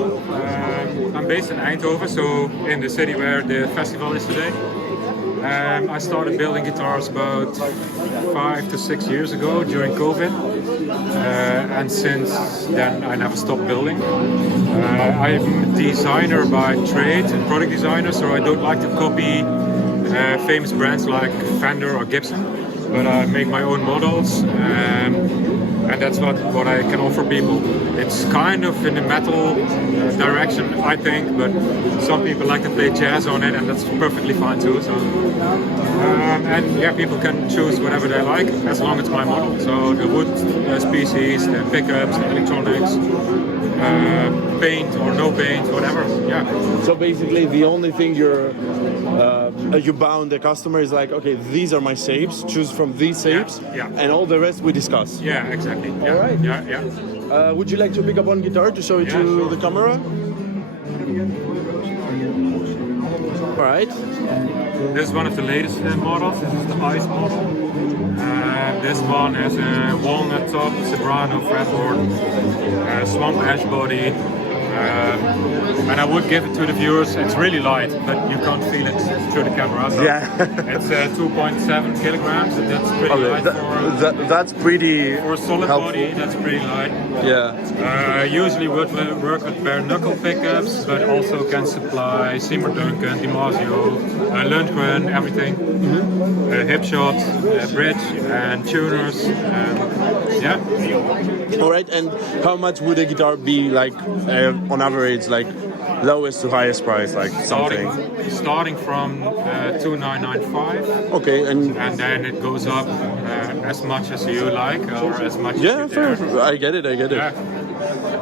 school. I'm based in Eindhoven, so in the city where the festival is today. I started building guitars about 5 to 6 years ago during COVID, and since then I never stopped building. I'm a designer by trade, a product designer, so I don't like to copy famous brands like Fender or Gibson, but I make my own models, and that's what I can offer people. It's kind of in the metal direction, I think, but some people like to play jazz on it, and that's perfectly fine too. So, and yeah, people can choose whatever they like as long as it's my model. So the wood species, the pickups, the electronics, paint or no paint, whatever. Yeah. So basically, the only thing you bound the customer is like, okay, these are my shapes. Choose from these shapes, and all the rest we discuss. Yeah, exactly. Yeah. All right. Yeah. Would you like to pick up one guitar to show it to the camera? All right. This is one of the latest models. This is the Ice model. This one has a walnut top, soprano fretboard, swamp ash body, and I would give it to the viewers. It's really light, but you can't feel it through the camera. So it's 2.7 kilograms, and that's pretty light that's pretty for a solid helpful body. That's pretty light. Yeah. Usually would work with bare knuckle pickups, but also can supply Seymour Duncan, DiMaggio, Lundgren, everything. Hip shot, bridge, and tuners. Yeah. All right. And how much would a guitar be like on average, like lowest to highest price, like something? Starting from 2,995. Okay, and then it goes up as much as you like, or as much as you fair. dare. I get it. Yeah.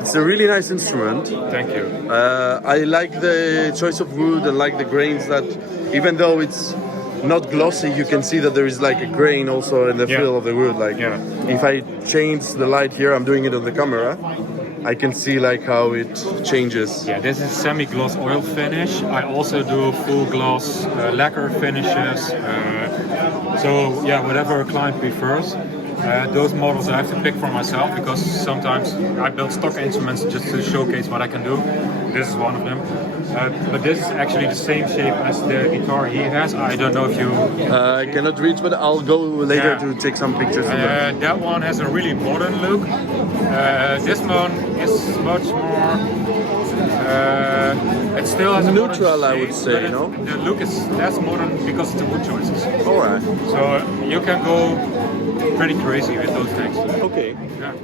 It's a really nice instrument. Thank you. I like the choice of wood and like the grains that, even though it's not glossy, you can see that there is like a grain also in the feel of the wood. Like if I change the light here, I'm doing it on the camera, I can see like how it changes. Yeah, this is semi-gloss oil finish. I also do full gloss lacquer finishes. So yeah, whatever a client prefers. Those models I have to pick for myself because sometimes I build stock instruments just to showcase what I can do. This is one of them. But this is actually the same shape as the guitar he has. I don't know if you... I cannot reach, but I'll go later to take some pictures of that. That one has a really modern look. This one is much more... it still has a neutral, shape, I would say, the look is less modern because of the wood choices. Alright. So you can go pretty crazy with those things. Okay. Yeah.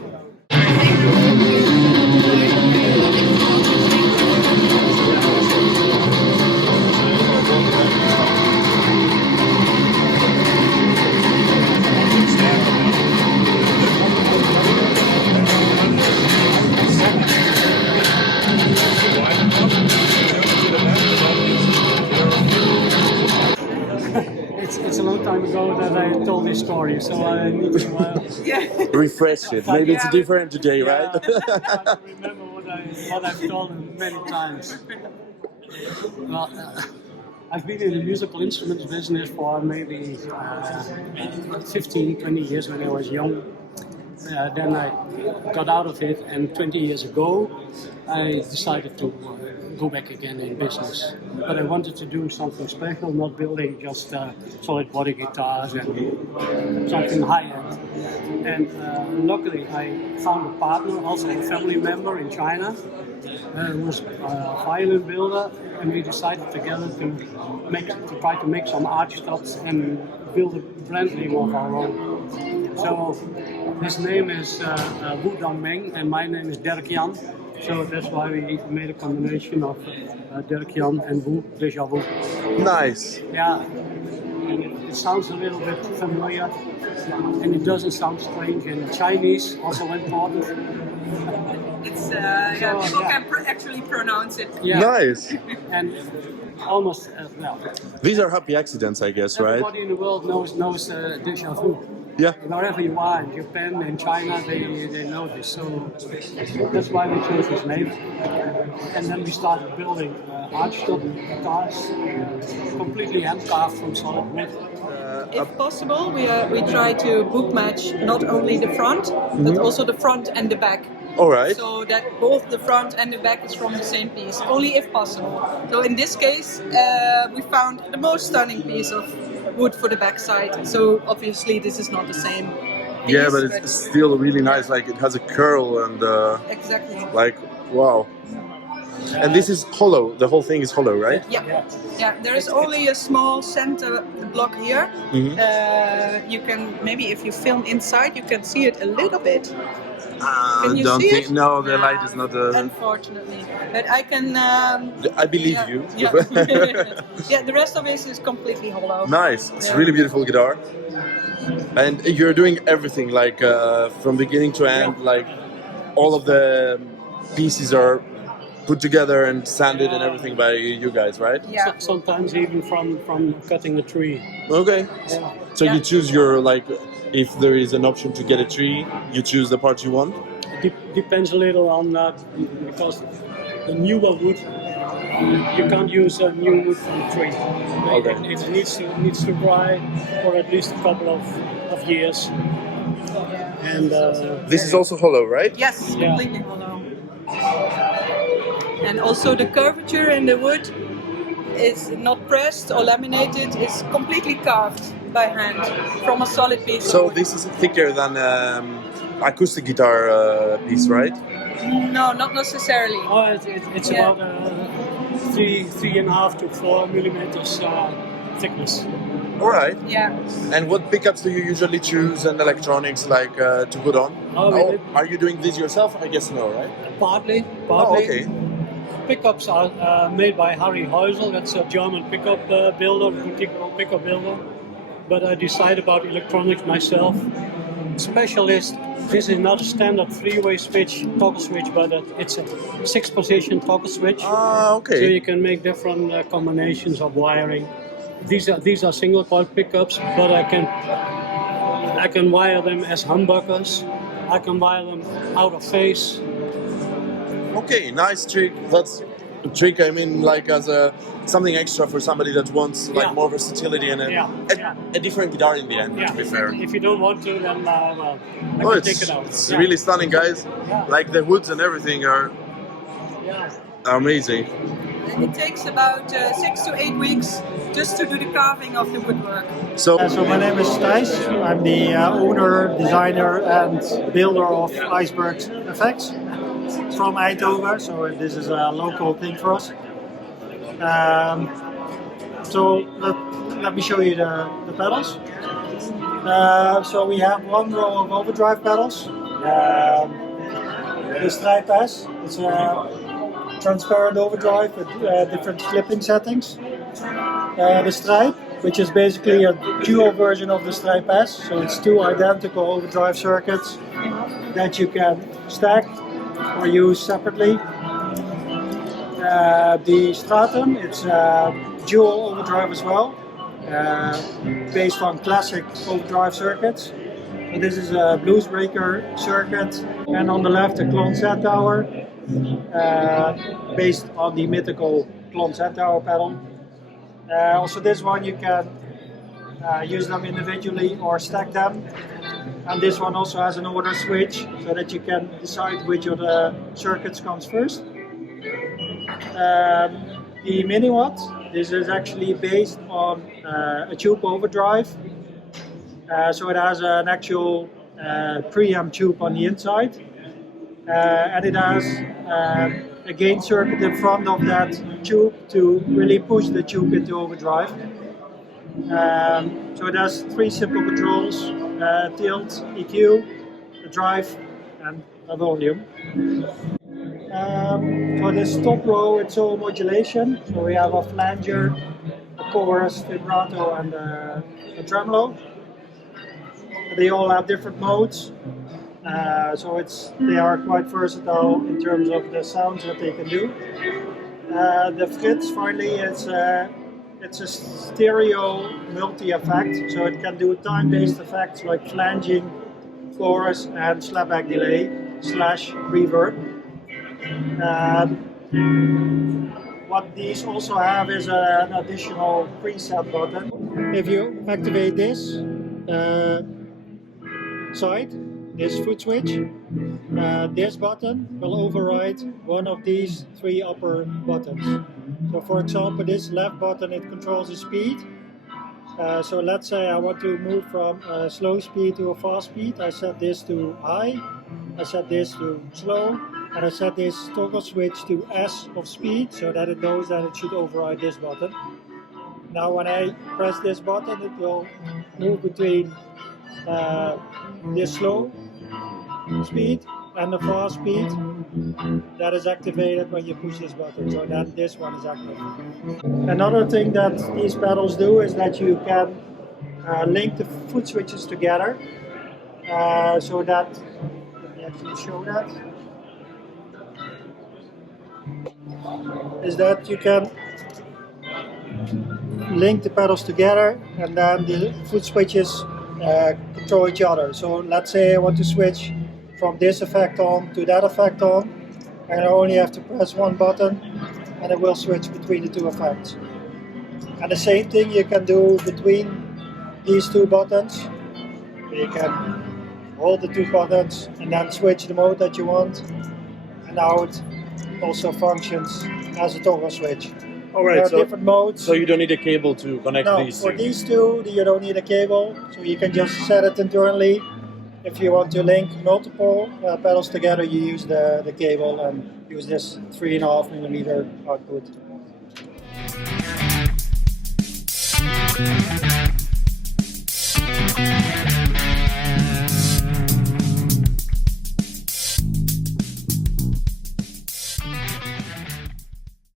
It's a long time ago that I told this story, so I need to refresh it. Maybe it's different today, right? I remember what I've told many times. Well, I've been in the musical instruments business for maybe 15, 20 years when I was young. Then I got out of it, and 20 years ago I decided to go back again in business. But I wanted to do something special, not building just solid body guitars and something high-end. And luckily I found a partner, also a family member in China, who was a violin builder, and we decided together to try to make some arch stops and build a brand name of our own. So his name is Wu Dongmeng and my name is Dirk Jan. So that's why we made a combination of Dirk Jan and Wu, Deja Vu. Nice. Yeah, and it sounds a little bit familiar, and it doesn't sound strange in Chinese, also important. It's people can actually pronounce it. Yeah. Nice. And almost These are happy accidents, I guess, right? everybody in the world knows Deja Vu. Yeah. Wherever you are, in Japan, in China, they know this. So that's why we chose this name. And then we started building archtop guitars, completely hand carved from solid wood. If possible, we try to book match not only the front, but also the front and the back. All right. So that both the front and the back is from the same piece, only if possible. So in this case, we found the most stunning piece of wood for the back side. So obviously this is not the same piece. Yeah, but it's still really nice. Like it has a curl and exactly. like wow. And this is hollow. The whole thing is hollow, right? Yeah, yeah. There is only a small center block here. You can maybe if you film inside, you can see it a little bit. Can you don't see think. it? No, the light is not. Unfortunately, but I can. I believe you. Yeah. Yeah, the rest of it is completely hollow. Nice. It's a really beautiful guitar. And you're doing everything like from beginning to end. Like all of the pieces are put together and sanded and everything by you guys, right? Yeah. Sometimes even from cutting the tree. Okay. Yeah. So you choose your like, if there is an option to get a tree, you choose the part you want. Depends a little on that because the newer wood, you can't use a new wood from the tree. Okay. It needs to dry for at least a couple of years. And this is also hollow, right? Yes, Yeah. completely hollow. And also the curvature in the wood is not pressed or laminated, it's completely carved by hand from a solid piece So of wood. this is thicker than acoustic guitar piece, right? No, not necessarily. oh, it's Yeah. about 3.5 to 4 millimeters thickness. All right. Yeah. And what pickups do you usually choose and electronics like to put on? Oh, are you doing this yourself? I guess no, right? Partly. Oh, okay. Pickups are made by Harry Heusel, that's a German pickup builder, boutique pickup builder. But I decided about electronics myself. Specialist, this is not a standard three-way switch, toggle switch, but it's a 6-position toggle switch. Ah, okay. So you can make different combinations of wiring. These are single coil pickups, but I can wire them as humbuckers. I can wire them out of phase. Okay, nice trick. That's a trick. I mean, like as something extra for somebody that wants like more versatility and a different guitar in the end. Yeah. To be fair. If you don't want to, then well, I can take it out. It's really stunning, guys. Yeah. Like the woods and everything are amazing. And it takes about 6 to 8 weeks just to do the carving of the woodwork. So my name is Thijs. I'm the owner, designer and builder of Iceberg Effects from Eindhoven, so this is a local thing for us. So let me show you the pedals. So we have one row of overdrive pedals. The Stripe S, it's a transparent overdrive with different clipping settings. The Stripe, which is basically a dual version of the Stripe S, so it's two identical overdrive circuits that you can stack or use separately. The Stratum, it's dual overdrive as well, based on classic overdrive circuits. So this is a blues breaker circuit, and on the left a Clone Centaur, based on the mythical Clone Centaur pedal. Also this one you can use them individually or stack them. And this one also has an order switch so that you can decide which of the circuits comes first. The Mini Watt, this is actually based on a tube overdrive. So it has an actual preamp tube on the inside. And it has a gain circuit in front of that tube to really push the tube into overdrive. So it has 3 simple controls, tilt, EQ, a drive and a volume. For this top row it's all modulation, so we have a flanger, a chorus, vibrato and a tremolo. They all have different modes, so they are quite versatile in terms of the sounds that they can do. The Fritz finally it's a stereo multi-effect, so it can do time-based effects like flanging, chorus and slapback delay / reverb. What these also have is an additional preset button. If you activate this side, this foot switch, this button will override one of these 3 upper buttons. So for example, this left button, it controls the speed. So let's say I want to move from a slow speed to a fast speed. I set this to high, I set this to slow, and I set this toggle switch to S of speed so that it knows that it should override this button. Now when I press this button, it will move between this slow speed and the fast speed that is activated when you push this button, so that this one is active. Another thing that these pedals do is that you can link the foot switches together, so that, let me actually show that, is that you can link the pedals together and then the foot switches control each other. So let's say I want to switch from this effect on to that effect on, and I only have to press one button and it will switch between the 2 effects. And the same thing you can do between these 2 buttons. You can hold the 2 buttons and then switch the mode that you want, and now it also functions as a toggle switch. Alright, there are so different modes. So you don't need a cable to connect No, these for two? these 2 you don't need a cable, so you can just set it internally. If you want to link multiple pedals together, you use the cable and use this 3.5mm output.